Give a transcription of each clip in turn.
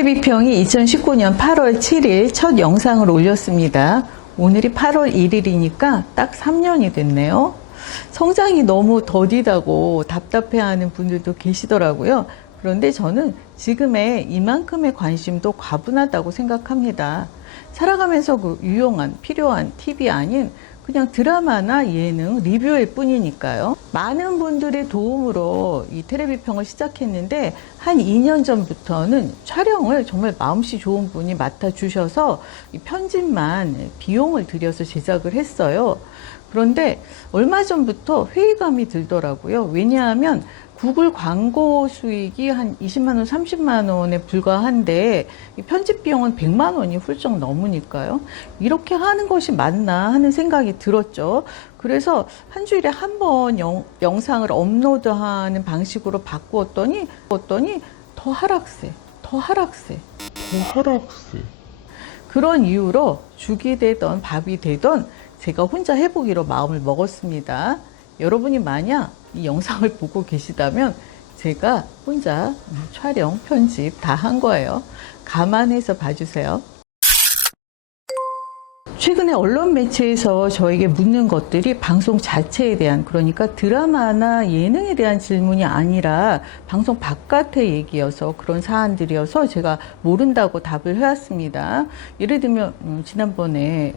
테레비평이 2019년 8월 7일 첫 영상을 올렸습니다. 오늘이 8월 1일이니까 딱 3년이 됐네요. 성장이 너무 더디다고 답답해하는 분들도 계시더라고요. 그런데 저는 지금의 이만큼의 관심도 과분하다고 생각합니다. 살아가면서 그 유용한, 필요한 팁이 아닌 그냥 드라마나 예능, 리뷰일 뿐이니까요. 많은 분들의 도움으로 이 테레비평을 시작했는데 한 2년 전부터는 촬영을 정말 마음씨 좋은 분이 맡아주셔서 이 편집만 비용을 들여서 제작을 했어요. 그런데 얼마 전부터 회의감이 들더라고요. 왜냐하면 구글 광고 수익이 한 20만 원, 30만 원에 불과한데 편집 비용은 100만 원이 훌쩍 넘으니까요. 이렇게 하는 것이 맞나 하는 생각이 들었죠. 그래서 한 주일에 한 번 영상을 업로드하는 방식으로 바꾸었더니 더 하락세. 그런 이유로 죽이 되던 밥이 되던 제가 혼자 해보기로 마음을 먹었습니다. 여러분이 만약 이 영상을 보고 계시다면 제가 혼자 촬영, 편집 다 한 거예요. 감안해서 봐주세요. 최근에 언론 매체에서 저에게 묻는 것들이 방송 자체에 대한, 그러니까 드라마나 예능에 대한 질문이 아니라 방송 바깥의 얘기여서 그런 사안들이어서 제가 모른다고 답을 해왔습니다. 예를 들면 지난번에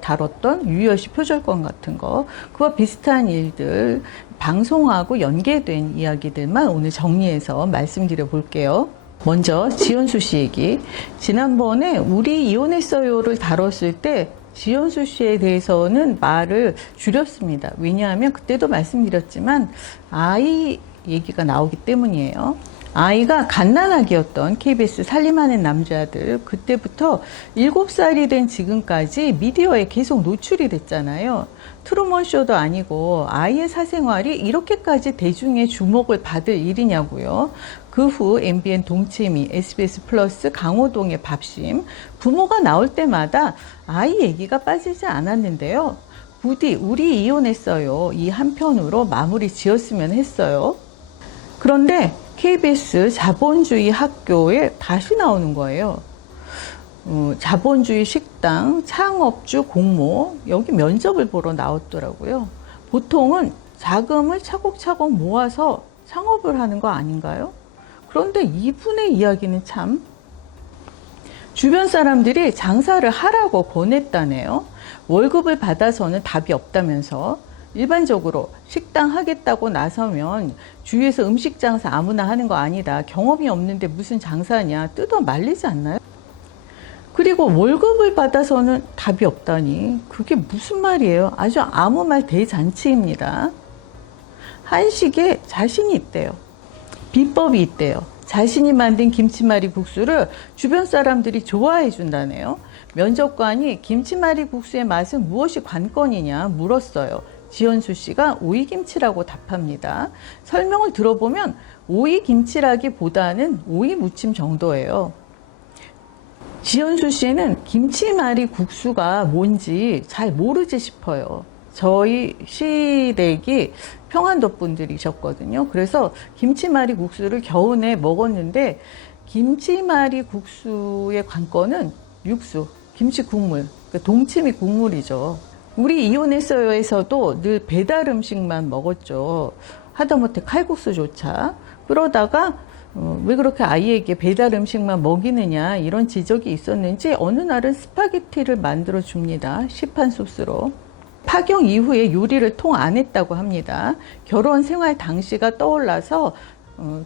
다뤘던 유희열씨 표절권 같은 거, 그와 비슷한 일들, 방송하고 연계된 이야기들만 오늘 정리해서 말씀드려 볼게요. 먼저 지연수 씨 얘기. 지난번에 우리 이혼했어요를 다뤘을 때 지연수 씨에 대해서는 말을 줄였습니다. 왜냐하면 그때도 말씀드렸지만 아이 얘기가 나오기 때문이에요. 아이가 갓난아기였던 KBS 살림하는 남자들, 그때부터 7살이 된 지금까지 미디어에 계속 노출이 됐잖아요. 트루먼쇼도 아니고 아이의 사생활이 이렇게까지 대중의 주목을 받을 일이냐고요. 그 후 MBN 동치미, SBS 플러스 강호동의 밥심, 부모가 나올 때마다 아이 얘기가 빠지지 않았는데요. 부디 우리 이혼했어요, 이 한 편으로 마무리 지었으면 했어요. 그런데 KBS 자본주의 학교에 다시 나오는 거예요. 자본주의 식당, 창업주 공모, 여기 면접을 보러 나왔더라고요. 보통은 자금을 차곡차곡 모아서 창업을 하는 거 아닌가요? 그런데 이분의 이야기는 참, 주변 사람들이 장사를 하라고 권했다네요. 월급을 받아서는 답이 없다면서. 일반적으로 식당 하겠다고 나서면 주위에서 음식 장사 아무나 하는 거 아니다, 경험이 없는데 무슨 장사냐, 뜯어 말리지 않나요? 그리고 월급을 받아서는 답이 없다니, 그게 무슨 말이에요? 아주 아무 말 대잔치입니다. 한식에 자신이 있대요. 비법이 있대요. 자신이 만든 김치말이 국수를 주변 사람들이 좋아해 준다네요. 면접관이 김치말이 국수의 맛은 무엇이 관건이냐 물었어요. 지연수 씨가 오이김치라고 답합니다. 설명을 들어보면 오이김치라기보다는 오이무침 정도예요. 지연수 씨는 김치말이 국수가 뭔지 잘 모르지 싶어요. 저희 시댁이 평안도 분들이셨거든요. 그래서 김치말이 국수를 겨우내 먹었는데, 김치말이 국수의 관건은 육수, 김치 국물, 그러니까 동치미 국물이죠. 우리 이혼했어요에서도 늘 배달 음식만 먹었죠. 하다못해 칼국수조차. 그러다가 왜 그렇게 아이에게 배달 음식만 먹이느냐, 이런 지적이 있었는지 어느 날은 스파게티를 만들어 줍니다. 시판 소스로. 파경 이후에 요리를 통 안 했다고 합니다. 결혼 생활 당시가 떠올라서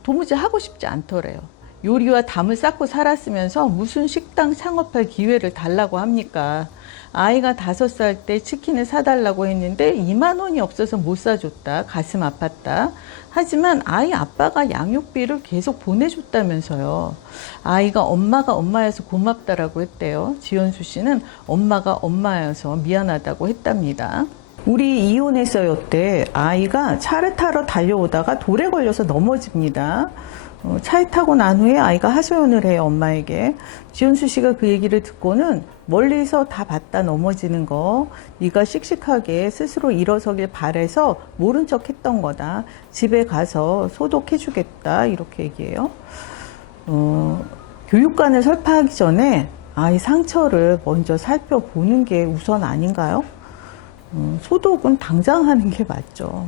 도무지 하고 싶지 않더래요. 요리와 담을 쌓고 살았으면서 무슨 식당 창업할 기회를 달라고 합니까? 아이가 5살 때 치킨을 사달라고 했는데 2만 원이 없어서 못 사줬다. 가슴 아팠다. 하지만 아이 아빠가 양육비를 계속 보내줬다면서요. 아이가 엄마가 엄마여서 고맙다라고 했대요. 지연수 씨는 엄마가 엄마여서 미안하다고 했답니다. 우리 이혼했어요 때 아이가 차를 타러 달려오다가 돌에 걸려서 넘어집니다. 차에 타고 난 후에 아이가 하소연을 해요, 엄마에게. 지연수 씨가 그 얘기를 듣고는 멀리서 다 봤다, 넘어지는 거. 네가 씩씩하게 스스로 일어서길 바래서 모른 척 했던 거다. 집에 가서 소독해 주겠다, 이렇게 얘기해요. 교육관을 설파하기 전에 아이 상처를 먼저 살펴보는 게 우선 아닌가요? 소독은 당장 하는 게 맞죠.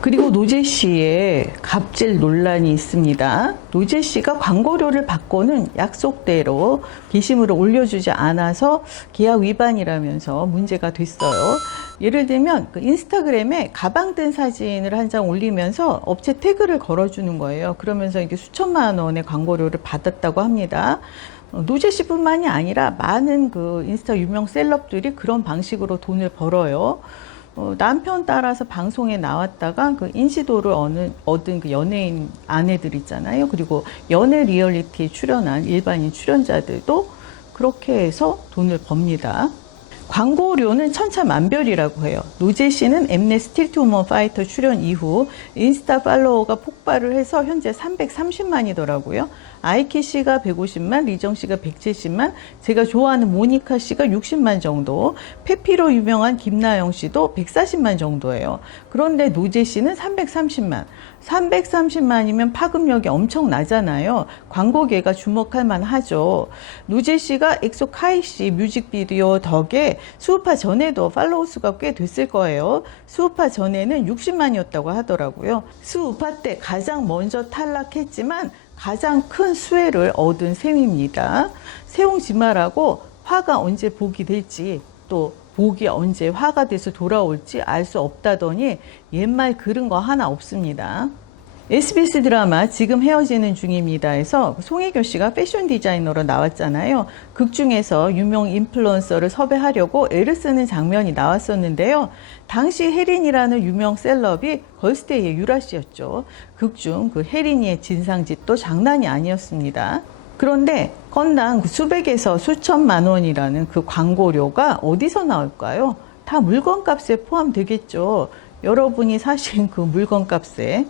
그리고 노재 씨의 갑질 논란이 있습니다. 노재 씨가 광고료를 받고는 약속대로 게시물을 올려주지 않아서 계약 위반이라면서 문제가 됐어요. 예를 들면 그 인스타그램에 가방 든 사진을 한 장 올리면서 업체 태그를 걸어주는 거예요. 그러면서 이게 수천만 원의 광고료를 받았다고 합니다. 노재 씨뿐만이 아니라 많은 그 인스타 유명 셀럽들이 그런 방식으로 돈을 벌어요. 남편 따라서 방송에 나왔다가 그 인지도를 얻은 그 연예인 아내들 있잖아요. 그리고 연애 리얼리티에 출연한 일반인 출연자들도 그렇게 해서 돈을 법니다. 광고료는 천차만별이라고 해요. 노재 씨는 엠넷 스틸트 우먼 파이터 출연 이후 인스타 팔로워가 폭발을 해서 현재 330만이더라고요. 아이키 씨가 150만, 리정 씨가 170만, 제가 좋아하는 모니카 씨가 60만 정도, 페피로 유명한 김나영 씨도 140만 정도예요. 그런데 노재 씨는 330만. 330만이면 파급력이 엄청나잖아요. 광고계가 주목할 만하죠. 노재 씨가 엑소 카이 씨 뮤직비디오 덕에 수우파 전에도 팔로우 수가 꽤 됐을 거예요. 수우파 전에는 60만이었다고 하더라고요. 수우파 때 가장 먼저 탈락했지만 가장 큰 수혜를 얻은 셈입니다. 세옹지마라고 화가 언제 복이 될지 또 복이 언제 화가 돼서 돌아올지 알 수 없다더니 옛말 그런 거 하나 없습니다. SBS 드라마 지금 헤어지는 중입니다에서 송혜교 씨가 패션 디자이너로 나왔잖아요. 극 중에서 유명 인플루언서를 섭외하려고 애를 쓰는 장면이 나왔었는데요. 당시 혜린이라는 유명 셀럽이 걸스데이의 유라 씨였죠. 극 중 그 혜린이의 진상짓도 장난이 아니었습니다. 그런데 건당 수백에서 수천만 원이라는 그 광고료가 어디서 나올까요? 다 물건값에 포함되겠죠. 여러분이 사신 그 물건값에.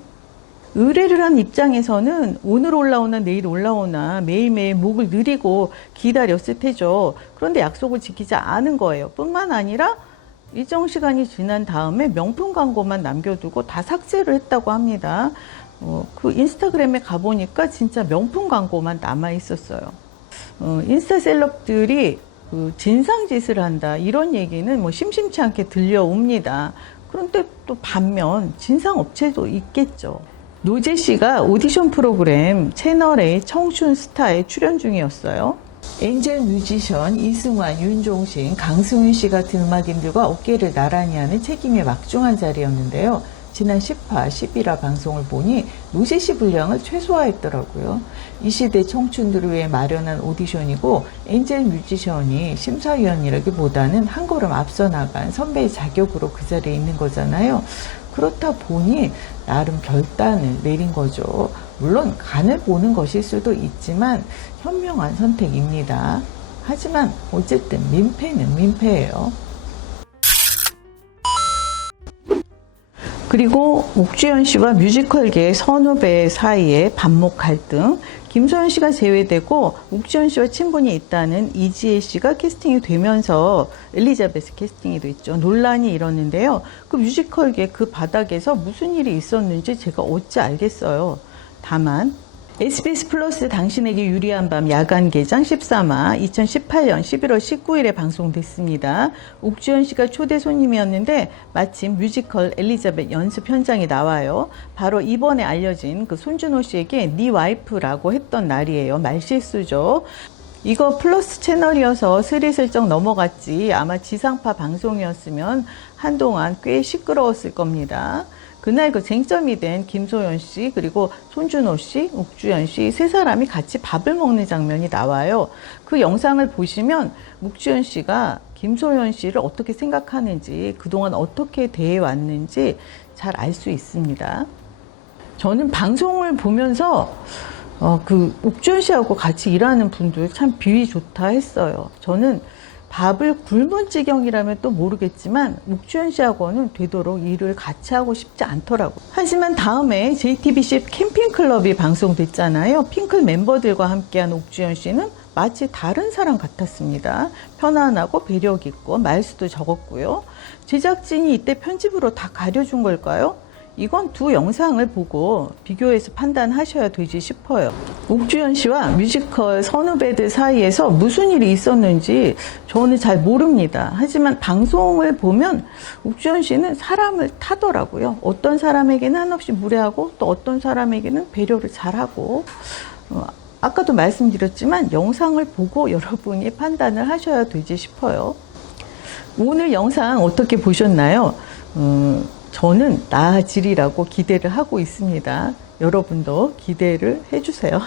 의뢰를 한 입장에서는 오늘 올라오나 내일 올라오나 매일매일 목을 느리고 기다렸을 테죠. 그런데 약속을 지키지 않은 거예요. 뿐만 아니라 일정 시간이 지난 다음에 명품 광고만 남겨두고 다 삭제를 했다고 합니다. 그 인스타그램에 가보니까 진짜 명품 광고만 남아 있었어요. 인스타 셀럽들이 그 진상짓을 한다 이런 얘기는 뭐 심심치 않게 들려옵니다. 그런데 또 반면 진상업체도 있겠죠. 노재 씨가 오디션 프로그램 채널A 청춘 스타에 출연 중이었어요. 엔젤 뮤지션 이승환, 윤종신, 강승윤 씨 같은 음악인들과 어깨를 나란히 하는 책임의 막중한 자리였는데요. 지난 10화, 11화 방송을 보니 노재 씨 분량을 최소화했더라고요. 이 시대 청춘들을 위해 마련한 오디션이고 엔젤 뮤지션이 심사위원이라기보다는 한 걸음 앞서 나간 선배의 자격으로 그 자리에 있는 거잖아요. 그렇다 보니 나름 결단을 내린 거죠. 물론 간을 보는 것일 수도 있지만 현명한 선택입니다. 하지만 어쨌든 민폐는 민폐예요. 그리고 옥주현 씨와 뮤지컬계의 선후배 사이에 반목 갈등, 김소연 씨가 제외되고 옥주현 씨와 친분이 있다는 이지혜 씨가 캐스팅이 되면서 엘리자베스 캐스팅이 됐죠. 논란이 일었는데요. 그 뮤지컬계 그 바닥에서 무슨 일이 있었는지 제가 어찌 알겠어요. 다만 SBS 플러스 당신에게 유리한 밤 야간 개장 13화 2018년 11월 19일에 방송됐습니다. 옥주현 씨가 초대 손님이었는데 마침 뮤지컬 엘리자벳 연습 현장에 나와요. 바로 이번에 알려진 그 손준호 씨에게 네 와이프라고 했던 날이에요. 말실수죠. 이거 플러스 채널이어서 스리슬쩍 넘어갔지 아마 지상파 방송이었으면 한동안 꽤 시끄러웠을 겁니다. 그날 그 쟁점이 된 김소연 씨 그리고 손준호 씨, 옥주현 씨 세 사람이 같이 밥을 먹는 장면이 나와요. 그 영상을 보시면 옥주현 씨가 김소연 씨를 어떻게 생각하는지 그동안 어떻게 대해왔는지 잘 알 수 있습니다. 저는 방송을 보면서 그 옥주현 씨하고 같이 일하는 분들 참 비위 좋다 했어요. 저는 밥을 굶은 지경이라면 또 모르겠지만 옥주현 씨하고는 되도록 일을 같이 하고 싶지 않더라고요. 하지만 다음에 JTBC 캠핑클럽이 방송됐잖아요. 핑클 멤버들과 함께한 옥주현 씨는 마치 다른 사람 같았습니다. 편안하고 배려가 있고 말수도 적었고요. 제작진이 이때 편집으로 다 가려준 걸까요? 이건 두 영상을 보고 비교해서 판단하셔야 되지 싶어요. 옥주현 씨와 뮤지컬 선후배들 사이에서 무슨 일이 있었는지 저는 잘 모릅니다. 하지만 방송을 보면 옥주현 씨는 사람을 타더라고요. 어떤 사람에게는 한없이 무례하고 또 어떤 사람에게는 배려를 잘하고, 아까도 말씀드렸지만 영상을 보고 여러분이 판단을 하셔야 되지 싶어요. 오늘 영상 어떻게 보셨나요? 저는 나아지리라고 기대를 하고 있습니다. 여러분도 기대를 해주세요.